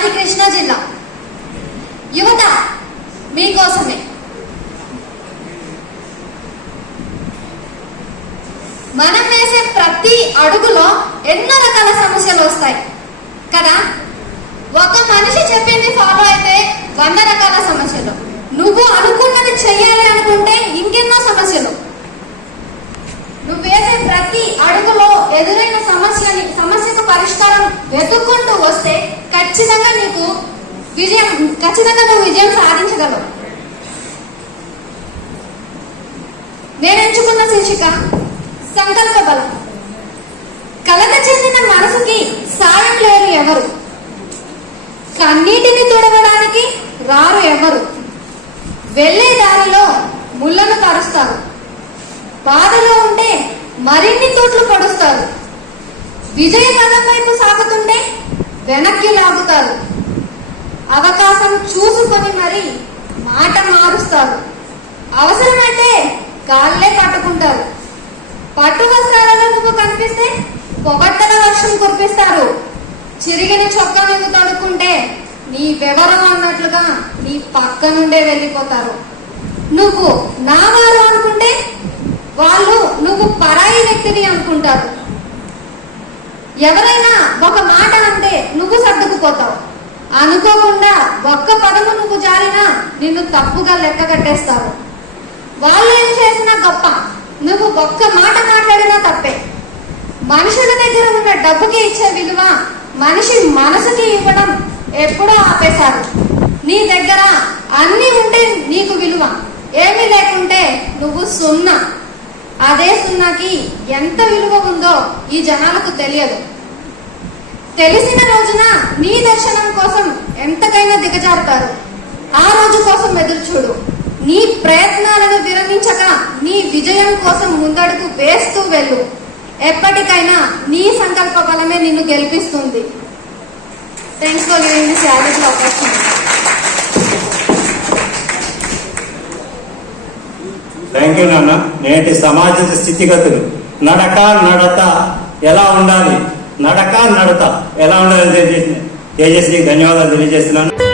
మాది కృష్ణా జిల్లా. యువత మీకోసమే. మనం వేసే ప్రతి అడుగులో ఎన్నో రకాల సమస్యలు వస్తాయి. కదా? ఒక మనిషి చెప్పింది ఫాలో అయితే వంద రకాల సమస్యలు. నువ్వు అనుకున్నది చెయ్యాలి అనుకుంటే ఇంకెన్నో సమస్యలు. నువ్వు వేసే ప్రతి అడుగులో ఎదురైన సమస్యని సమస్యకు పరిష్కారం వెతుక్కుంటూ వస్తే ఖచ్చితంగా నీకు విజయం ఖచ్చితంగా నువ్వు విజయం సాధించగలవు. నేను ఎంచుకున్న శీర్షిక సంకల్ప బలం. కలత చెందిన మనసుకి సాయం లేరు ఎవరు? కన్నీటిని తుడవడానికి రారు ఎవరు? వెళ్ళే దారిలో ముళ్ళను తరుస్తారు బాధలో ఉంటే మరిన్ని తోట్లు పడుస్తారు. విజయ పదం వైపు సాగుతుంటే వెనక్కి లాగుతారు. అవకాశం చూసుకొని మరి మాట మారుస్తారు. అవసరమైతే గాల్లే పట్టుకుంటారు. పట్టు వస్త్రాలలో నువ్వు కనిపిస్తే పొగట్టల వర్షం కురిపిస్తారు. చిరిగిన చొక్కా నువ్వు తడుక్కుంటే నీ వివరం అన్నట్లుగా నీ పక్క నుండే వెళ్ళిపోతారు. నువ్వు నా వారు అనుకుంటే వాళ్ళు నువ్వు పరాయి వ్యక్తిని అనుకుంటారు. ఎవరైనా ఒక మాట అంటే ఒక్క పదము నువ్వు జారినా నిన్ను తప్పుగా లెక్క కట్టేస్తారు. వాళ్ళు ఏం చేసినా గొప్ప. నువ్వు ఒక్క మాట మాట్లాడినా తప్పే. మనుషుల దగ్గర ఉన్న డబ్బుకి ఇచ్చే విలువ మనిషి మనసుకి ఇవ్వడం ఎప్పుడో ఆపేశారు. నీ దగ్గర అన్ని ఉంటే నీకు విలువ. ఏమీ లేకుంటే నువ్వు సున్నా. అదే సున్నాకి ఎంత విలువ ఉందో ఈ జనాలకు తెలియదు. తెలిసిన రోజున నీ దర్శనం కోసం ఎంతకైనా దిగజారుతారు ఆ రోజు కోసం ఎదురు చూడు నీ ప్రయత్నాలను విరమించక నీ విజయం కోసం ముందడుగు వేస్తూ వెళ్ళు. ఎప్పటికైనా నీ సంకల్ప బలమే నిన్ను గెలిపిస్తుంది. Thanks for giving this valuable opportunity thank you నాన్న. నేటి సమాజ స్థితిగతులు. నడక నడత ఎలా ఉండాలి? నడక నడత ఎలా ఉండాలి? తెలియజేసిన తేజస్వి ధన్యవాదాలు తెలియజేస్తున్నాను.